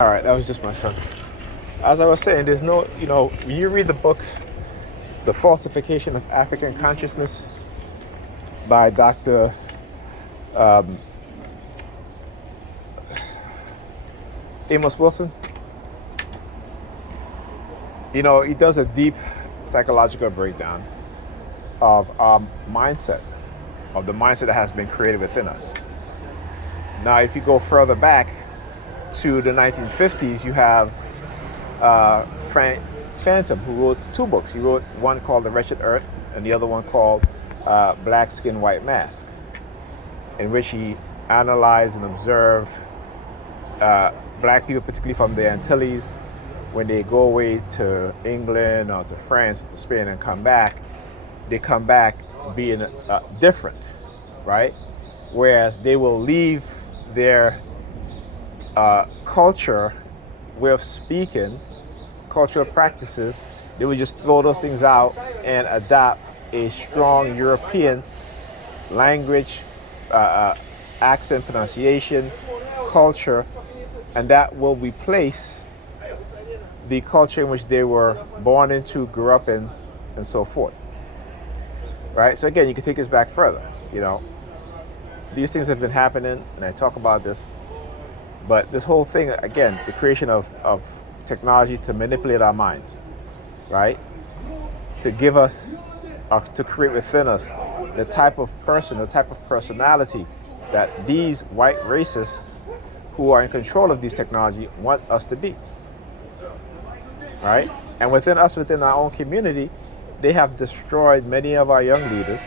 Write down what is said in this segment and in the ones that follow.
All right, that was just my son. As I was saying, there's no, when you read the book, The Falsification of African Consciousness by Dr. Amos Wilson, he does a deep psychological breakdown of our mindset, of the mindset that has been created within us. Now, if you go further back to the 1950s, you have Frank Phantom, who wrote two books. He wrote one called The Wretched Earth and the other one called Black Skin, White Mask, in which he analyzed and observed black people, particularly from the Antilles, when they go away to England or to France, to Spain, and come back, they come back being different, right? Whereas they will leave their culture, way of speaking, cultural practices, they would just throw those things out and adopt a strong European language, accent, pronunciation, culture, and that will replace the culture in which they were born into, grew up in, and so forth. Right? So again, you can take this back further. These things have been happening, and I talk about this, but this whole thing, again, the creation of technology to manipulate our minds, right? To give us, to create within us the type of person, the type of personality that these white racists who are in control of these technology want us to be, right? And within us, within our own community, they have destroyed many of our young leaders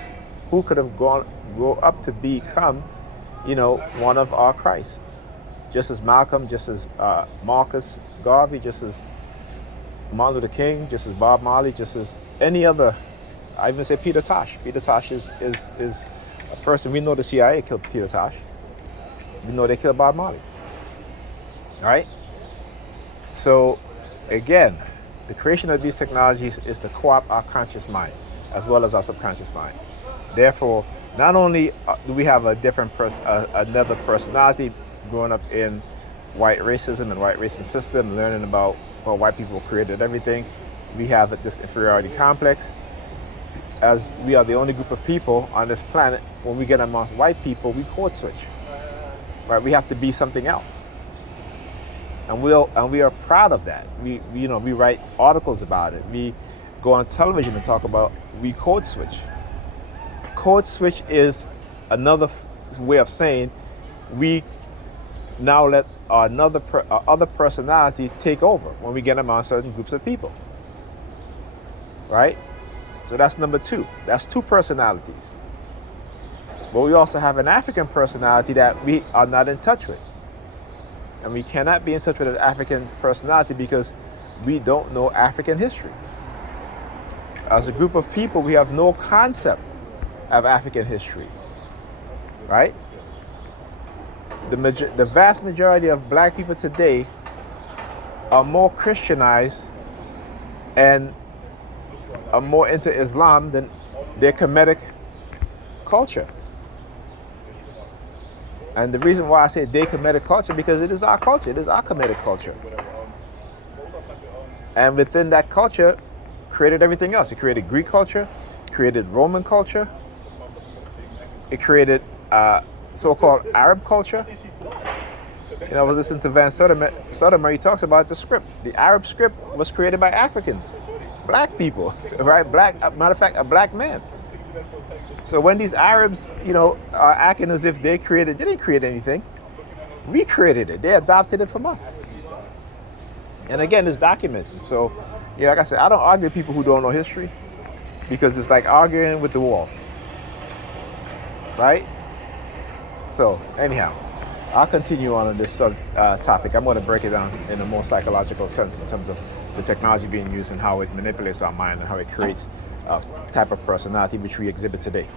who could have grown up to become, one of our Christ. Just as Malcolm, just as Marcus Garvey, just as Martin Luther King, just as Bob Marley, just as any other. I even say Peter Tosh. Peter Tosh is a person. We know the CIA killed Peter Tosh. We know they killed Bob Marley. All right? So, again, the creation of these technologies is to co-opt our conscious mind as well as our subconscious mind. Therefore, not only do we have a different another personality growing up in white racism and white racist system, learning about how white people created everything, we have this inferiority complex. As we are the only group of people on this planet, when we get amongst white people, we code switch. Right? We have to be something else. And we are proud of that. We write articles about it. We go on television and talk about we code switch. Code switch is another way of saying we now let other personality take over when we get among certain groups of people. Right? So that's number two. That's two personalities. But we also have an African personality that we are not in touch with. And we cannot be in touch with an African personality because we don't know African history. As a group of people, we have no concept of African history, right? The vast majority of black people today are more Christianized and are more into Islam than their Kemetic culture. And the reason why I say their Kemetic culture, because it is our culture, it is our Kemetic culture. And within that culture, created everything else. It created Greek culture, created Roman culture, it created so-called Arab culture. I was listening to Van Sotomayor, he talks about the script. The Arab script was created by Africans, black people, right? Matter of fact, a black man. So when these Arabs, are acting as if they didn't create anything. We created it. They adopted it from us. And again, it's documented. So, like I said, I don't argue with people who don't know history because it's like arguing with the wall. Right? So, anyhow, I'll continue on this topic. I'm going to break it down in a more psychological sense in terms of the technology being used and how it manipulates our mind and how it creates a type of personality which we exhibit today.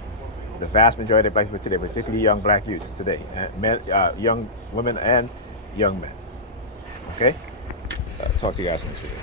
The vast majority of black people today, particularly young black youths today, men, young women and young men. Okay? Talk to you guys next video.